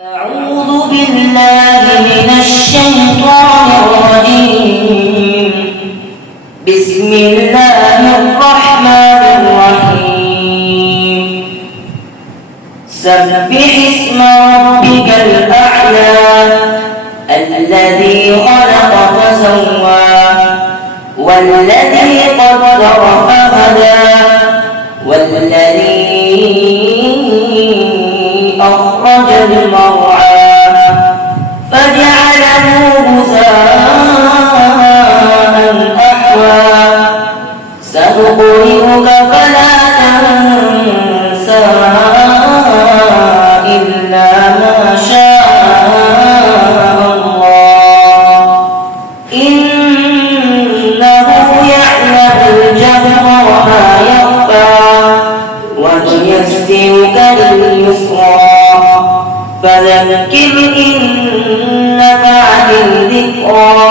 أعوذ بالله من الشيطان الرجيم. بسم الله الرحمن الرحيم. سبح اسم ربك الأعلى الذي خلق فسوى والذي قدر فهدى والذي أخرج المرعى فجعله غثاء أحوى سنقرئك فلا تنسى إلا ما شاء الله إنه يعلم الجهر وما يخفى ونيسرك لليسرى فذكر إن نفعت الذكرى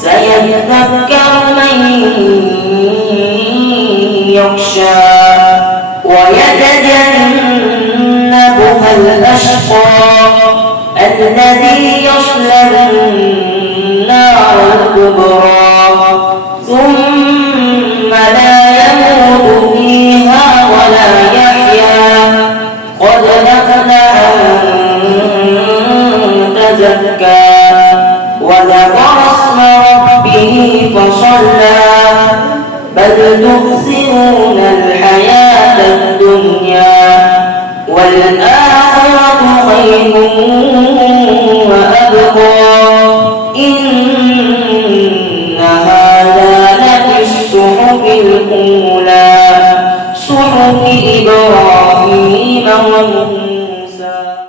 سيذكر من يخشى ويتجنبها الأشقى الذي يصلى النار الكبرى